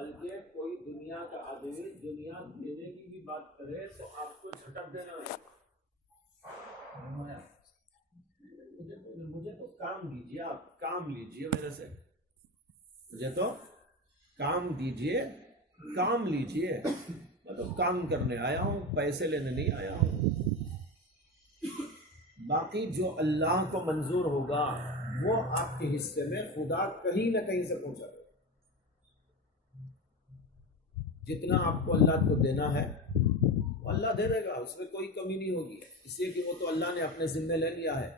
بلکہ کوئی دنیا کا آدمی دنیا دینے کی بھی بات کرے تو آپ کو جھٹک دینا ہے. مجھے تو کام دیجیے، آپ کام لیجیے میرے سے، مجھے تو کام دیجیے، کام لیجیے. میں تو کام کرنے آیا ہوں، پیسے لینے نہیں آیا ہوں. باقی جو اللہ کو منظور ہوگا وہ آپ کے حصے میں خدا کہیں نہ کہیں سے پہنچا دے. جتنا آپ کو اللہ کو دینا ہے وہ اللہ دے دے گا، اس میں کوئی کمی نہیں ہوگی، اس لیے کہ وہ تو اللہ نے اپنے ذمہ لے لیا ہے.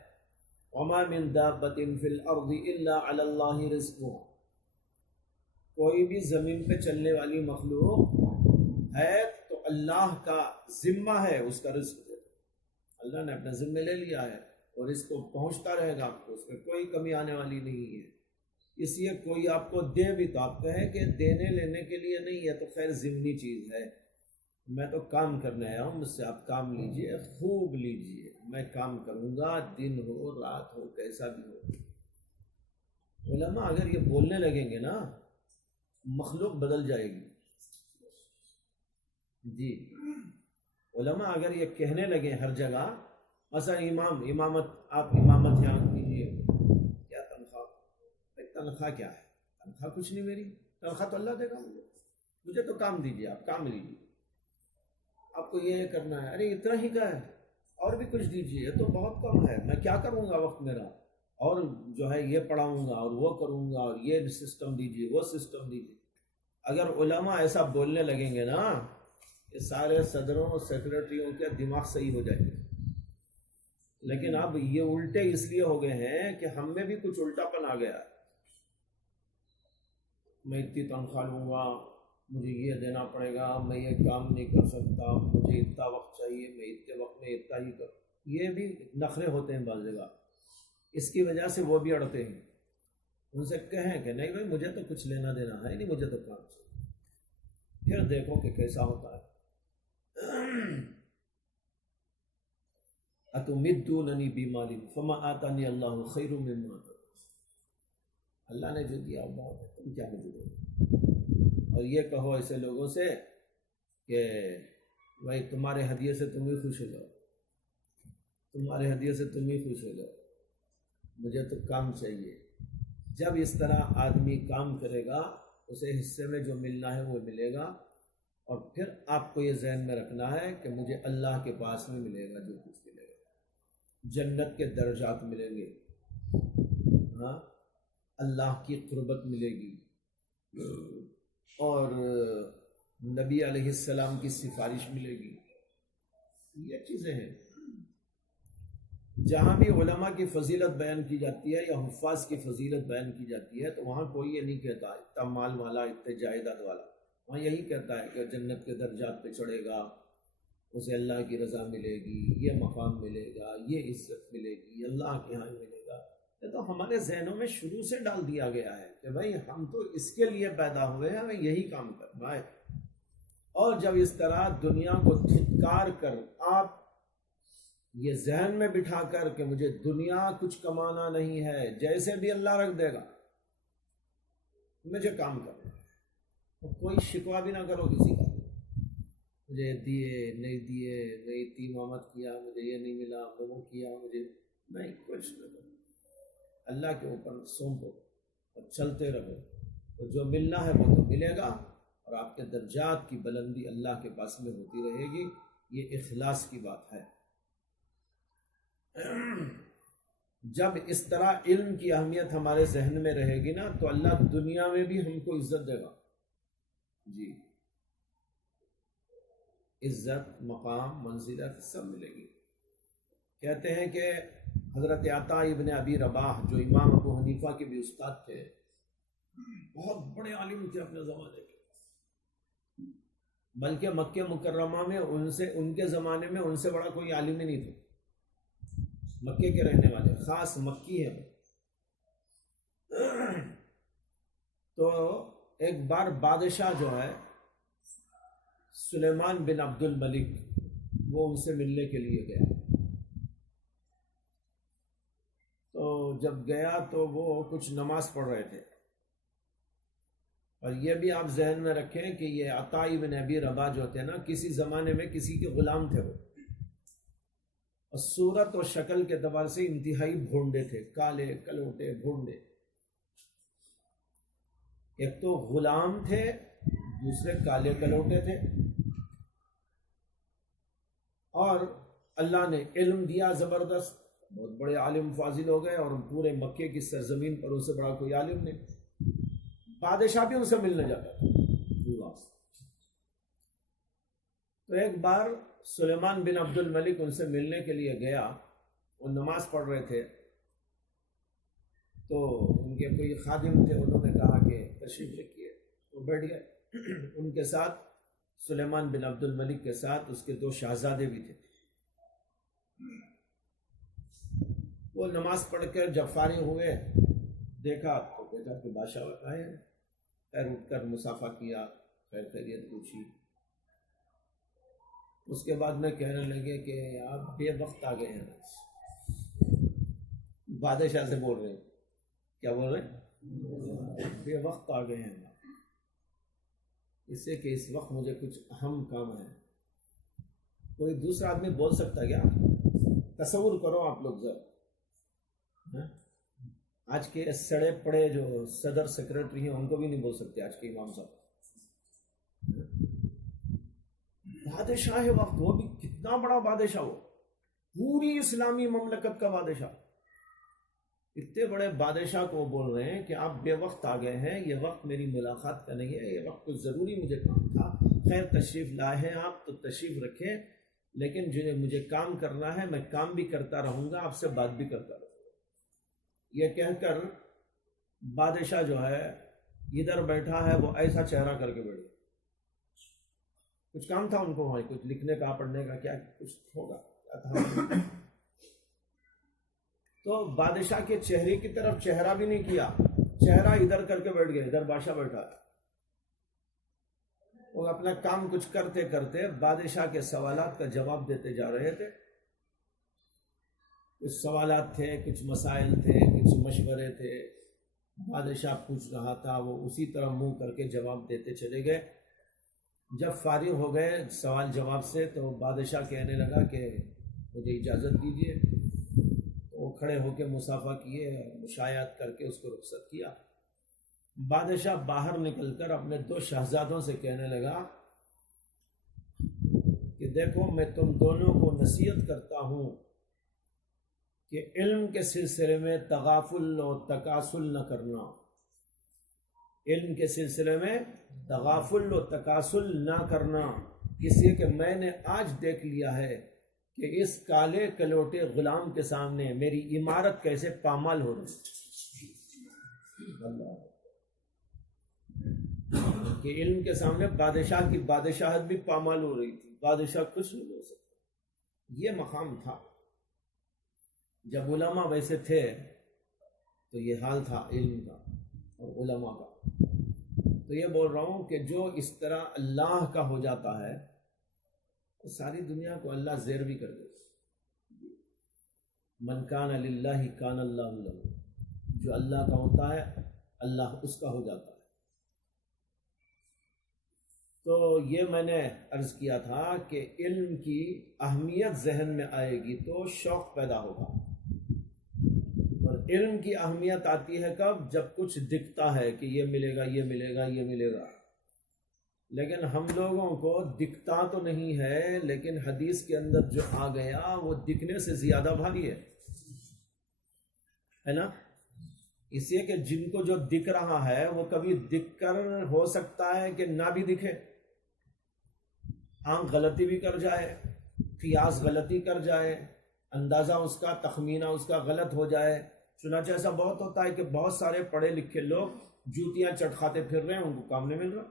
وَمَا مِن دَابَّةٍ فِي الْأَرْضِ إِلَّا عَلَى اللَّهِ رِزْقُهَا. کوئی بھی زمین پہ چلنے والی مخلوق ہے تو اللہ کا ذمہ ہے اس کا رزق دے. اللہ نے اپنا ذمہ لے لیا ہے اور اس کو پہنچتا رہے گا آپ کو، اس میں کوئی کمی آنے والی نہیں ہے. اس لیے کوئی آپ کو دے بھی تو آپ کہیں کہ دینے لینے کے لیے نہیں ہے تو خیر ضمنی چیز ہے. میں تو کام کرنے آیا ہوں، مجھ سے آپ کام لیجئے، خوب لیجئے، میں کام کروں گا، دن ہو رات ہو کیسا بھی ہو. علماء اگر یہ بولنے لگیں گے نا مخلوق بدل جائے گی. جی علماء اگر یہ کہنے لگے ہر جگہ، مثلا امامت آپ امامت یہاں کیجیے، کیا تنخواہ؟ تنخواہ کیا ہے؟ تنخواہ کچھ نہیں میری، تنخواہ تو اللہ دے گا مجھے تو کام دیجیے، آپ کام لیجیے، آپ کو یہ کرنا ہے. ارے اتنا ہی کا ہے، اور بھی کچھ دیجیے، یہ تو بہت کم ہے، میں کیا کروں گا وقت میرا، اور جو ہے یہ پڑھاؤں گا اور وہ کروں گا اور یہ سسٹم دیجیے وہ سسٹم دیجیے. اگر علماء ایسا بولنے لگیں گے نا یہ سارے صدروں اور سیکرٹریوں کے دماغ صحیح ہو جائیں گے. لیکن اب یہ الٹے اس لیے ہو گئے ہیں کہ ہم میں بھی کچھ الٹا پن آ گیا. میں اتنی تنخواہ لوں گا، مجھے یہ دینا پڑے گا، میں یہ کام نہیں کر سکتا، مجھے اتنا وقت چاہیے، میں اتنے وقت میں اتنا ہی کروں. یہ بھی نخرے ہوتے ہیں بعض جگہ، اس کی وجہ سے وہ بھی اڑتے ہیں. ان سے کہیں کہ نہیں بھائی مجھے تو کچھ لینا دینا ہے نہیں، مجھے تو کام چاہیے. پھر دیکھو کہ کیسا ہوتا ہے. أَتُمِدُّونَنِي بِمَالٍ فَمَا آتَانِيَ اللَّهُ خَيْرٌ مِّمَّا آتَاكُمْ. اللہ نے جو دیا بہت ہے، تم کیا مجھے دو. اور یہ کہو ایسے لوگوں سے کہ بھائی تمہارے ہدیے سے تم ہی خوش ہو جاؤ، تمہارے ہدیے سے تم ہی خوش ہو جاؤ، مجھے تو کام چاہیے. جب اس طرح آدمی کام کرے گا اسے حصے میں جو ملنا ہے وہ ملے گا. اور پھر آپ کو یہ ذہن میں رکھنا ہے کہ مجھے اللہ کے پاس میں ملے گا جو کچھ ملے گا، جنت کے درجات ملیں گے، ہاں اللہ کی قربت ملے گی، اور نبی علیہ السلام کی سفارش ملے گی. یہ چیزیں ہیں. جہاں بھی علماء کی فضیلت بیان کی جاتی ہے یا حفاظ کی فضیلت بیان کی جاتی ہے تو وہاں کوئی یہ نہیں کہتا اتنا مال والا اتنے جائیداد والا، وہاں یہی کہتا ہے کہ جنت کے درجات پہ چڑھے گا، اسے اللہ کی رضا ملے گی، یہ مقام ملے گا، یہ عزت ملے گی، اللہ کے ہاں ملے گا. یہ تو ہمارے ذہنوں میں شروع سے ڈال دیا گیا ہے کہ بھائی ہم تو اس کے لیے پیدا ہوئے ہیں، ہمیں یہی کام کرنا ہے. اور جب اس طرح دنیا کو دھتکار کر آپ یہ ذہن میں بٹھا کر کہ مجھے دنیا کچھ کمانا نہیں ہے، جیسے بھی اللہ رکھ دے گا مجھے کام کرنا ہے، کوئی شکوہ بھی نہ کرو کسی کا، مجھے دیے نہیں دیے، میں اتنی امامت کیا مجھے یہ نہیں ملا، میں وہ کیا مجھے نہیں، کچھ نہ کرو، اللہ کے اوپر سونپو اور چلتے رہو. تو جو ملنا ہے وہ تو ملے گا اور آپ کے درجات کی بلندی اللہ کے پاس میں ہوتی رہے گی. یہ اخلاص کی بات ہے. جب اس طرح علم کی اہمیت ہمارے ذہن میں رہے گی نا تو اللہ دنیا میں بھی ہم کو عزت دے گا. جی عزت، مقام، منزلت سب ملے گی. کہتے ہیں کہ حضرت عطا ابن ابی رباح جو امام ابو حنیفہ کے بھی استاد تھے، بہت بڑے عالم تھے اپنے زمانے کے، بلکہ مکہ مکرمہ میں ان کے زمانے میں ان سے بڑا کوئی عالم ہی نہیں تھا. مکے کے رہنے والے، خاص مکی ہیں. تو ایک بار بادشاہ جو ہے سلیمان بن عبد الملک وہ ان سے ملنے کے لیے گیا. تو جب گیا تو وہ کچھ نماز پڑھ رہے تھے. اور یہ بھی آپ ذہن میں رکھیں کہ یہ عطا بن ابی رباح جو تھے نا، کسی زمانے میں کسی کے غلام تھے وہ، اور صورت اور شکل کے اعتبار سے انتہائی بھونڈے تھے، کالے کلوٹے بھونڈے۔ ایک تو غلام تھے، دوسرے کالے کلوٹے تھے، اور اللہ نے علم دیا زبردست، بہت بڑے عالم فاضل ہو گئے، اور پورے مکے کی سرزمین پر ان سے بڑا کوئی عالم نہیں، بادشاہ بھی ان سے ملنے جاتا تھا۔ تو ایک بار سلیمان بن عبد الملک ان سے ملنے کے لیے گیا، وہ نماز پڑھ رہے تھے، تو ان کے کوئی خادم تھے، انہوں نے کہا کہ تشریف رکھیے، وہ بیٹھ گئے۔ ان کے ساتھ سلیمان بن عبد الملک کے ساتھ اس کے 2 شہزادے بھی تھے۔ وہ نماز پڑھ کر جب فارغ ہوئے، دیکھا تو بیٹا کہ بادشاہ آئے ہیں، خیر اٹھ کر مصافحہ کیا، خیر خیریت پوچھی۔ اس کے بعد میں کہنے لگے کہ آپ بے وقت آ گئے ہیں، بادشاہ سے بول رہے ہیں، کیا بول رہے ہیں؟ بے وقت آ گئے ہیں، اس سے کہ اس وقت مجھے کچھ اہم کام ہے۔ کوئی دوسرا آدمی بول سکتا کیا؟ تصور کرو آپ لوگ ذرا، آج کے سڑے پڑے جو صدر سیکرٹری ہیں ان کو بھی نہیں بول سکتے آج کے امام صاحب۔ بادشاہ وقت، وہ بھی کتنا بڑا بادشاہ، وہ پوری اسلامی مملکت کا بادشاہ، اتنے بڑے بادشاہ کو بول رہے ہیں کہ آپ بے وقت آ گئے ہیں، یہ وقت میری ملاقات کا نہیں ہے، یہ وقت کچھ ضروری مجھے کام تھا۔ خیر تشریف لائے ہیں آپ تو تشریف رکھیں، لیکن جو مجھے کام کرنا ہے میں کام بھی کرتا رہوں گا، آپ سے بات بھی کرتا رہوں گا۔ یہ کہہ کر بادشاہ جو ہے ادھر بیٹھا ہے، وہ ایسا چہرہ کر کے بیٹھ گیا۔ کچھ کام تھا ان کو وہاں، کچھ لکھنے کا پڑھنے کا، کیا کچھ ہوگا کیا تھا۔ تو بادشاہ کے چہرے کی طرف چہرہ بھی نہیں کیا، چہرہ ادھر کر کے بیٹھ گئے، ادھر بادشاہ بیٹھا ہے۔ وہ اپنا کام کچھ کرتے کرتے بادشاہ کے سوالات کا جواب دیتے جا رہے تھے۔ کچھ سوالات تھے، کچھ مسائل تھے، کچھ مشورے تھے، بادشاہ پوچھ رہا تھا، وہ اسی طرح منہ کر کے جواب دیتے چلے گئے۔ جب فارغ ہو گئے سوال جواب سے تو بادشاہ کہنے لگا کہ مجھے اجازت دیجیے۔ وہ کھڑے ہو کے مصافحہ کیے، مشایعت کر کے اس کو رخصت کیا۔ بادشاہ باہر نکل کر اپنے 2 شہزادوں سے کہنے لگا کہ دیکھو میں تم دونوں کو نصیحت کرتا ہوں کہ علم کے سلسلے میں تغافل اور تکاسل نہ کرنا، علم کے سلسلے میں تغافل و تکاسل نہ کرنا، اس لیے کہ میں نے آج دیکھ لیا ہے کہ اس کالے کلوٹے غلام کے سامنے میری عمارت کیسے پامال ہو رہی کہ علم کے سامنے بادشاہ کی بادشاہت بھی پامال ہو رہی تھی، بادشاہ کچھ نہیں بول سکتا۔ یہ مقام تھا، جب علماء ویسے تھے تو یہ حال تھا علم کا اور علماء کا۔ تو یہ بول رہا ہوں کہ جو اس طرح اللہ کا ہو جاتا ہے تو ساری دنیا کو اللہ زیر بھی کر دیتا۔ من کان للہ کان اللہ لہ، جو اللہ کا ہوتا ہے اللہ اس کا ہو جاتا ہے۔ تو یہ میں نے عرض کیا تھا کہ علم کی اہمیت ذہن میں آئے گی تو شوق پیدا ہوگا، اور علم کی اہمیت آتی ہے کب؟ جب کچھ دکھتا ہے کہ یہ ملے گا، یہ ملے گا، یہ ملے گا۔ لیکن ہم لوگوں کو دکھتا تو نہیں ہے، لیکن حدیث کے اندر جو آ گیا وہ دکھنے سے زیادہ بھاری ہے نا؟ اس لیے کہ جن کو جو دکھ رہا ہے وہ کبھی دکھ کر ہو سکتا ہے کہ نہ بھی دکھے، آنکھ غلطی بھی کر جائے، قیاس غلطی کر جائے، اندازہ اس کا، تخمینہ اس کا غلط ہو جائے۔ چنانچہ ایسا بہت ہوتا ہے کہ بہت سارے پڑھے لکھے لوگ جوتیاں چٹکھاتے پھر رہے ہیں، ان کو کام نہیں مل رہا۔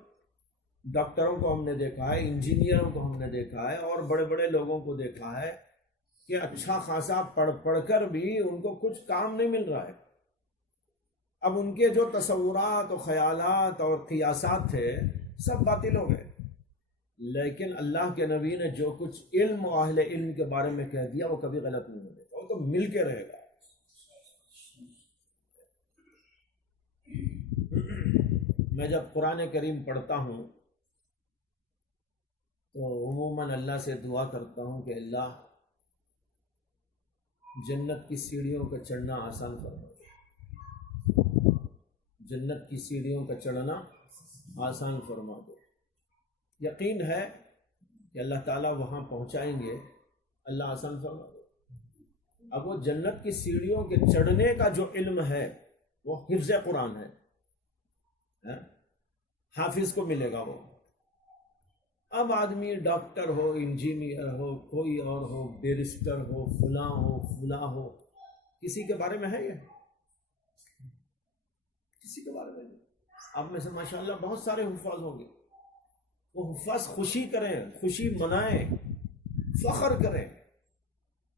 ڈاکٹروں کو ہم نے دیکھا ہے، انجینئروں کو ہم نے دیکھا ہے، اور بڑے بڑے لوگوں کو دیکھا ہے کہ اچھا خاصا پڑھ کر بھی ان کو کچھ کام نہیں مل رہا ہے۔ اب ان کے جو تصورات اور خیالات اور قیاسات تھے سب باطل ہو گئے، لیکن اللہ کے نبی نے جو کچھ علم و اہل علم کے بارے میں کہہ دیا وہ کبھی غلط نہیں ہونے گا، وہ تو مل کے رہے گا۔ میں جب قرآن کریم پڑھتا ہوں تو عموماً اللہ سے دعا کرتا ہوں کہ اللہ جنت کی سیڑھیوں کا چڑھنا آسان فرما دو، جنت کی سیڑھیوں کا چڑھنا آسان فرما دو۔ یقین ہے کہ اللہ تعالیٰ وہاں پہنچائیں گے، اللہ آسان فرما دو۔ اب وہ جنت کی سیڑھیوں کے چڑھنے کا جو علم ہے وہ حفظ قرآن ہے، حافظ کو ملے گا وہ۔ اب آدمی ڈاکٹر ہو، انجینئر ہو، کوئی اور ہو، بیرسٹر ہو، فلاں ہو، کسی کے بارے میں ہے یہ؟ کسی کے بارے میں نہیں۔ اب میں سے ماشاءاللہ بہت سارے حفاظ ہوں گے، وہ حفاظ خوشی کریں، خوشی منائیں، فخر کریں،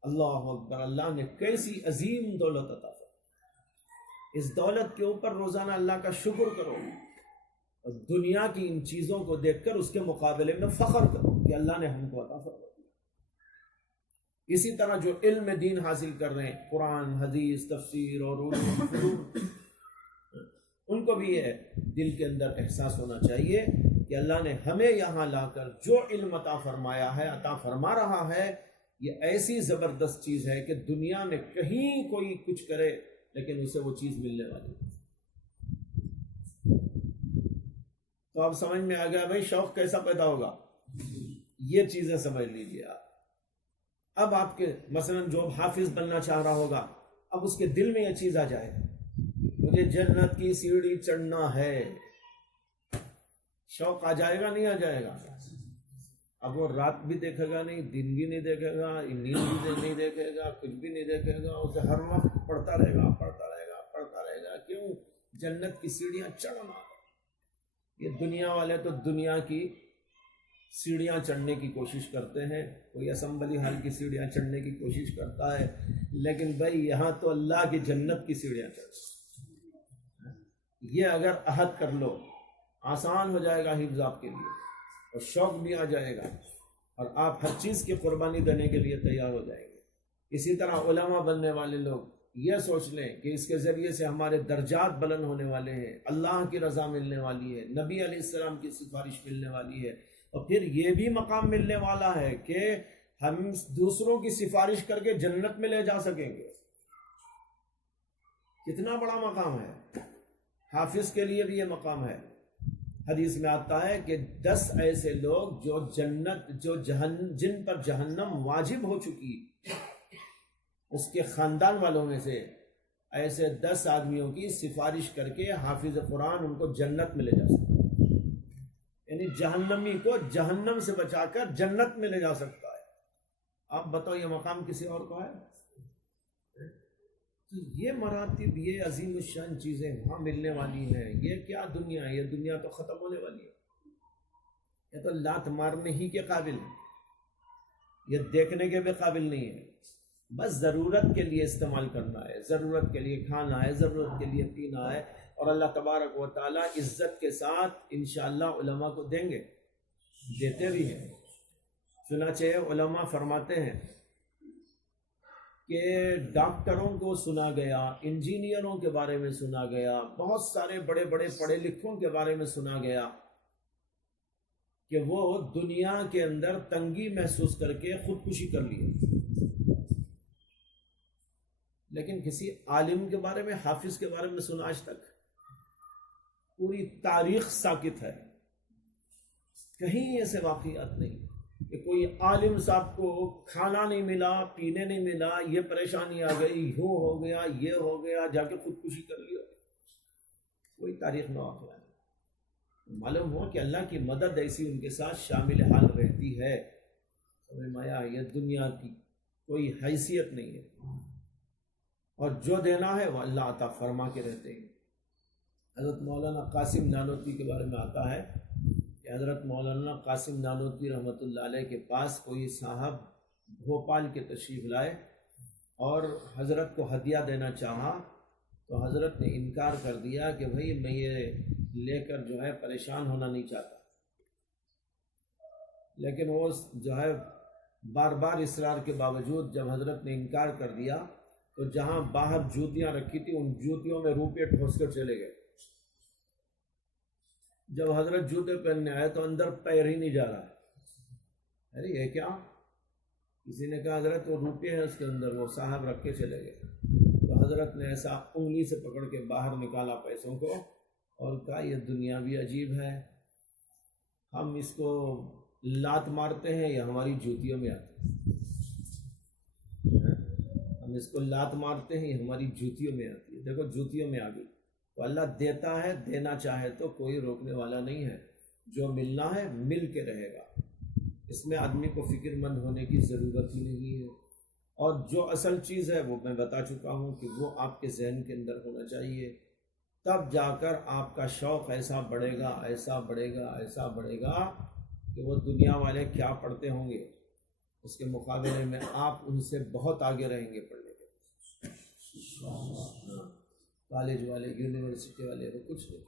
اللہ اکبر، اللہ نے کیسی عظیم دولت عطا فرمائی، اس دولت کے اوپر روزانہ اللہ کا شکر کرو، اور دنیا کی ان چیزوں کو دیکھ کر اس کے مقابلے میں فخر کرو کہ اللہ نے ہم کو عطا فرما دیا۔ اسی طرح جو علم دین حاصل کر رہے ہیں، قرآن، حدیث، تفسیر اور ان کو بھی یہ دل کے اندر احساس ہونا چاہیے کہ اللہ نے ہمیں یہاں لا کر جو علم عطا فرمایا ہے، عطا فرما رہا ہے، یہ ایسی زبردست چیز ہے کہ دنیا میں کہیں کوئی کچھ کرے لیکن اسے وہ چیز ملنے والی ہے۔ تو اب سمجھ میں آ گیا بھائی شوق کیسا پیدا ہوگا، یہ چیزیں سمجھ لیجیے آپ۔ اب آپ کے مثلا جو حافظ بننا چاہ رہا ہوگا، اب اس کے دل میں یہ چیز آ جائے مجھے جنت کی سیڑھی چڑھنا ہے، شوق آ جائے گا نہیں آ جائے گا؟ اب وہ رات بھی دیکھے گا نہیں، دن بھی نہیں دیکھے گا، نیند بھی نہیں دیکھے گا، کچھ بھی نہیں دیکھے گا، اسے ہر وقت پڑھتا رہے گا، پڑھتا رہے گا، پڑھتا رہے گا۔ کیوں؟ جنت کی سیڑھیاں چڑھنا۔ یہ دنیا والے تو دنیا کی سیڑھیاں چڑھنے کی کوشش کرتے ہیں، کوئی اسمبلی ہال کی سیڑھیاں چڑھنے کی کوشش کرتا ہے، لیکن بھائی یہاں تو اللہ کی جنت کی سیڑھیاں چڑھ، یہ اگر عہد کر لو آسان ہو جائے گا حفظ آپ کے لیے، اور شوق بھی آ جائے گا، اور آپ ہر چیز کی قربانی دینے کے لیے تیار ہو جائیں گے۔ اسی طرح علماء بننے والے لوگ یہ سوچ لیں کہ اس کے ذریعے سے ہمارے درجات بلند ہونے والے ہیں، اللہ کی رضا ملنے والی ہے، نبی علیہ السلام کی سفارش ملنے والی ہے، اور پھر یہ بھی مقام ملنے والا ہے کہ ہم دوسروں کی سفارش کر کے جنت میں لے جا سکیں گے۔ کتنا بڑا مقام ہے، حافظ کے لیے بھی یہ مقام ہے۔ حدیث میں آتا ہے کہ 10 ایسے لوگ جن پر جہنم واجب ہو چکی، اس کے خاندان والوں میں سے ایسے 10 آدمیوں کی سفارش کر کے حافظ قرآن ان کو جنت میں لے جا سکتا ہے، یعنی جہنمی کو جہنم سے بچا کر جنت میں لے جا سکتا ہے۔ آپ بتاؤ یہ مقام کسی اور کو ہے؟ تو یہ مراتب، یہ عظیم الشان چیزیں وہاں ملنے والی ہیں۔ یہ کیا دنیا ہے، یہ دنیا تو ختم ہونے والی ہے، یہ تو لات مارنے ہی کے قابل ہے، یہ دیکھنے کے بھی قابل نہیں ہے۔ بس ضرورت کے لیے استعمال کرنا ہے، ضرورت کے لیے کھانا ہے، ضرورت کے لیے پینا ہے، اور اللہ تبارک و تعالیٰ عزت کے ساتھ انشاءاللہ علماء کو دیں گے، دیتے بھی ہیں۔ چنانچہ علماء فرماتے ہیں کہ ڈاکٹروں کو سنا گیا، انجینئروں کے بارے میں سنا گیا، بہت سارے بڑے بڑے پڑھے لکھوں کے بارے میں سنا گیا کہ وہ دنیا کے اندر تنگی محسوس کر کے خودکشی کر لیے، لیکن کسی عالم کے بارے میں، حافظ کے بارے میں سنا آج تک؟ پوری تاریخ ساکت ہے، کہیں ایسے واقعات نہیں کہ کوئی عالم صاحب کو کھانا نہیں ملا، پینے نہیں ملا، یہ پریشانی آ گئی، یوں ہو گیا، یہ ہو گیا، جا کے خودکشی کر لیا، کوئی تاریخ میں واقعہ نہیں۔ معلوم ہو کہ اللہ کی مدد ایسی ان کے ساتھ شامل حال رہتی ہے۔ سمجھ میں آیا؟ یہ دنیا کی کوئی حیثیت نہیں ہے، اور جو دینا ہے وہ اللہ عطا فرما کے رہتے ہیں۔ حضرت مولانا قاسم نانوتوی کے بارے میں آتا ہے کہ حضرت مولانا قاسم نانوتوی رحمۃ اللہ علیہ کے پاس کوئی صاحب بھوپال کے تشریف لائے اور حضرت کو ہدیہ دینا چاہا، تو حضرت نے انکار کر دیا کہ بھئی میں یہ لے کر جو ہے پریشان ہونا نہیں چاہتا، لیکن وہ جو ہے بار بار اصرار کے باوجود جب حضرت نے انکار کر دیا تو جہاں باہر جوتیاں رکھی تھی ان جوتیوں میں روپے ٹھوس کر چلے گئے۔ جب حضرت جوتے پہننے آئے تو اندر پیر ہی نہیں جا رہا ہے. ارے یہ کیا؟ کسی نے کہا حضرت وہ روپے ہیں اس کے اندر. وہ صاحب رکھ کے چلے گئے تو حضرت نے ایسا انگلی سے پکڑ کے باہر نکالا پیسوں کو اور کہا یہ دنیا بھی عجیب ہے، ہم اس کو لات مارتے ہیں یا ہماری جوتیوں میں آتی ہے. ہم اس کو لات مارتے ہیں یا ہماری جوتیوں میں آتی ہے. دیکھو جوتیوں میں آ گئی. تو اللہ دیتا ہے، دینا چاہے تو کوئی روکنے والا نہیں ہے. جو ملنا ہے مل کے رہے گا، اس میں آدمی کو فکر مند ہونے کی ضرورت ہی نہیں ہے. اور جو اصل چیز ہے وہ میں بتا چکا ہوں کہ وہ آپ کے ذہن کے اندر ہونا چاہیے. تب جا کر آپ کا شوق ایسا بڑھے گا، ایسا بڑھے گا، ایسا بڑھے گا کہ وہ دنیا والے کیا پڑھتے ہوں گے اس کے مقابلے میں آپ ان سے بہت آگے رہیں گے پڑھنے کے. کالج والے، یونیورسٹی والے وہ کچھ نہیں.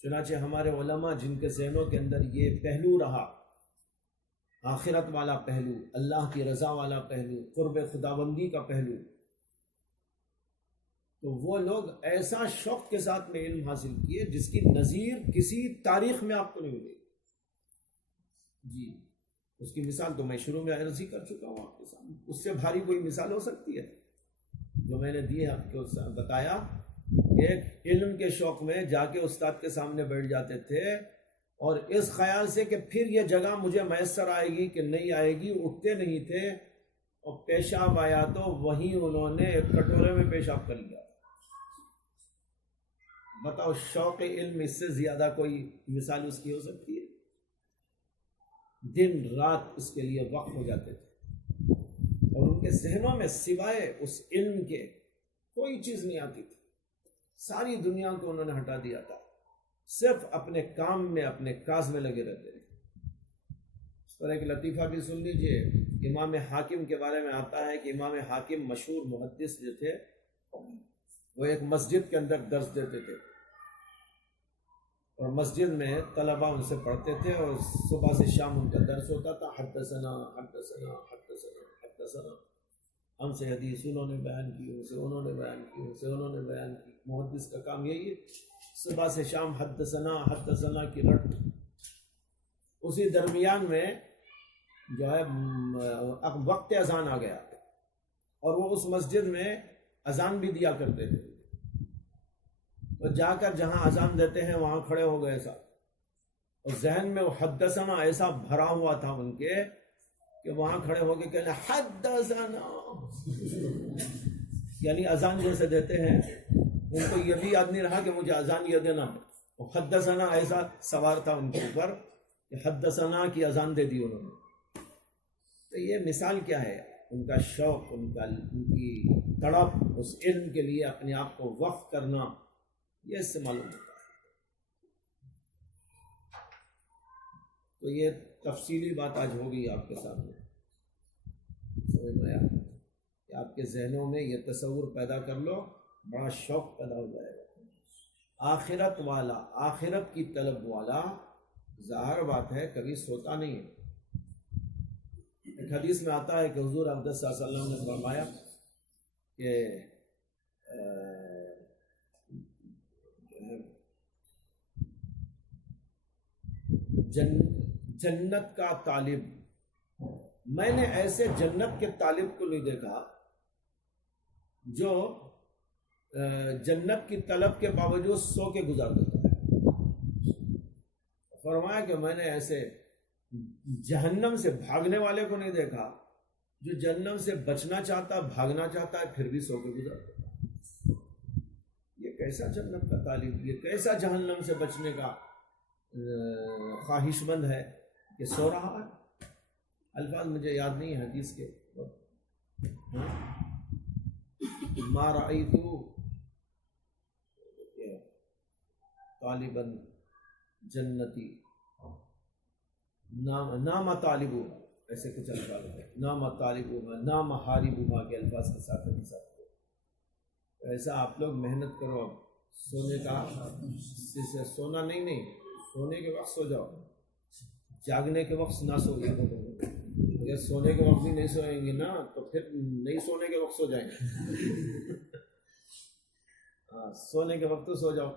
چنانچہ ہمارے علماء جن کے ذہنوں کے اندر یہ پہلو رہا، آخرت والا پہلو، اللہ کی رضا والا پہلو، قرب خداوندی کا پہلو، تو وہ لوگ ایسا شوق کے ساتھ میں علم حاصل کیے جس کی نظیر کسی تاریخ میں آپ کو نہیں ملے. جی اس کی مثال تو میں شروع میں عرض ہی کر چکا ہوں آپ کے سامنے. اس سے بھاری کوئی مثال ہو سکتی ہے جو میں نے دی ہے آپ کو بتایا. ایک علم کے شوق میں جا کے استاد کے سامنے بیٹھ جاتے تھے اور اس خیال سے کہ پھر یہ جگہ مجھے میسر آئے گی کہ نہیں آئے گی، اٹھتے نہیں تھے اور پیشاب آیا تو وہیں انہوں نے ایک کٹورے میں پیشاب کر لیا. بتاؤ شوق علم اس سے زیادہ کوئی مثال اس کی ہو سکتی ہے؟ دن رات اس کے لیے وقف ہو جاتے تھے اور ان کے ذہنوں میں سوائے اس علم کے کوئی چیز نہیں آتی تھی. ساری دنیا کو انہوں نے ہٹا دیا تھا، صرف اپنے کام میں، اپنے کاز میں لگے رہتے تھے. اس پر ایک لطیفہ بھی سن لیجئے. امام حاکم کے بارے میں آتا ہے کہ امام حاکم مشہور محدث جو تھے وہ ایک مسجد کے اندر درس دیتے تھے اور مسجد میں طلبہ ان سے پڑھتے تھے اور صبح سے شام ان کا درس ہوتا تھا. حدثنا حدثنا حدثنا حدثنا، ہم سے حدیث انہوں نے بیان کی، ان سے انہوں نے بیان کی، ان سے انہوں نے بیان کی. محدث کا کام یہی ہے، صبح سے شام حدثنا حدثنا کی رٹ. اسی درمیان میں جو ہے وقت اذان آ گیا اور وہ اس مسجد میں اذان بھی دیا کرتے تھے. تو جا کر جہاں اذان دیتے ہیں وہاں کھڑے ہو گئے صاحب، اور ذہن میں وہ حدثنا ایسا بھرا ہوا تھا ان کے کہ وہاں کھڑے ہو کے کہنا حدثنا، یعنی اذان جیسے دیتے ہیں ان کو یہ بھی یاد نہیں رہا کہ مجھے اذان یہ دینا ہے. وہ حدثنا ایسا سوار تھا ان کے اوپر کہ حدثنا کی اذان دے دی انہوں نے. تو یہ مثال کیا ہے؟ ان کا شوق، ان کی تڑپ اس علم کے لیے اپنے آپ کو وقف کرنا، یہ اس سے معلوم ہوتا ہے. تو یہ تفصیلی بات آج ہوگی آپ کے سامنے. سمجھ میں آیا کہ آپ کے ذہنوں میں یہ تصور پیدا کر لو، بڑا شوق پیدا ہو جائے گا. آخرت والا، آخرت کی طلب والا ظاہر بات ہے کبھی سوتا نہیں ہے. ایک حدیث میں آتا ہے کہ حضور اقدس صلی اللہ علیہ وسلم نے فرمایا کہ جنت کا طالب، میں نے ایسے جنت کے طالب کو نہیں دیکھا جو جنت کی طلب کے باوجود سو کے گزار دیتا ہے. فرمایا کہ میں نے ایسے جہنم سے بھاگنے والے کو نہیں دیکھا جو جہنم سے بچنا چاہتا، بھاگنا چاہتا ہے، پھر بھی سو کے گزار دیتا ہے. یہ کیسا جنت کا طالب، یہ کیسا جہنم سے بچنے کا خواہش مند ہے کہ سو رہا ہے. الفاظ مجھے یاد نہیں ہے حدیث کے. ما رأیت طالباً جنتی نام طالب، ایسے کچھ الفاظ ہے. نام طالب نام حارب کے الفاظ کے ساتھ حدیث آتی ہے. ایسا آپ لوگ محنت کرو، اب سونے کا سونا نہیں، سونے کے وقت سو جاؤ، جاگنے کے وقت نہ سو. اگر سونے کے وقت بھی نہیں سوئیں گے نا تو پھر نہیں سونے کے وقت سو جائیں گے. ہاں سونے کے وقت تو سو جاؤ،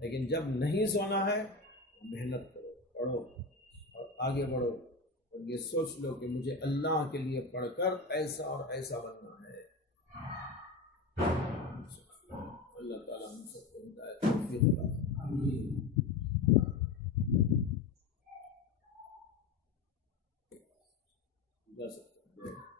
لیکن جب نہیں سونا ہے محنت کرو، پڑھو اور آگے بڑھو، اور یہ سوچ لو کہ مجھے اللہ کے لیے پڑھ کر ایسا اور ایسا بننا ہے۔ اللہ تعالیٰ ہم سب کو ہدایت توفیق عطا فرمائے۔ جا سکتے ہیں۔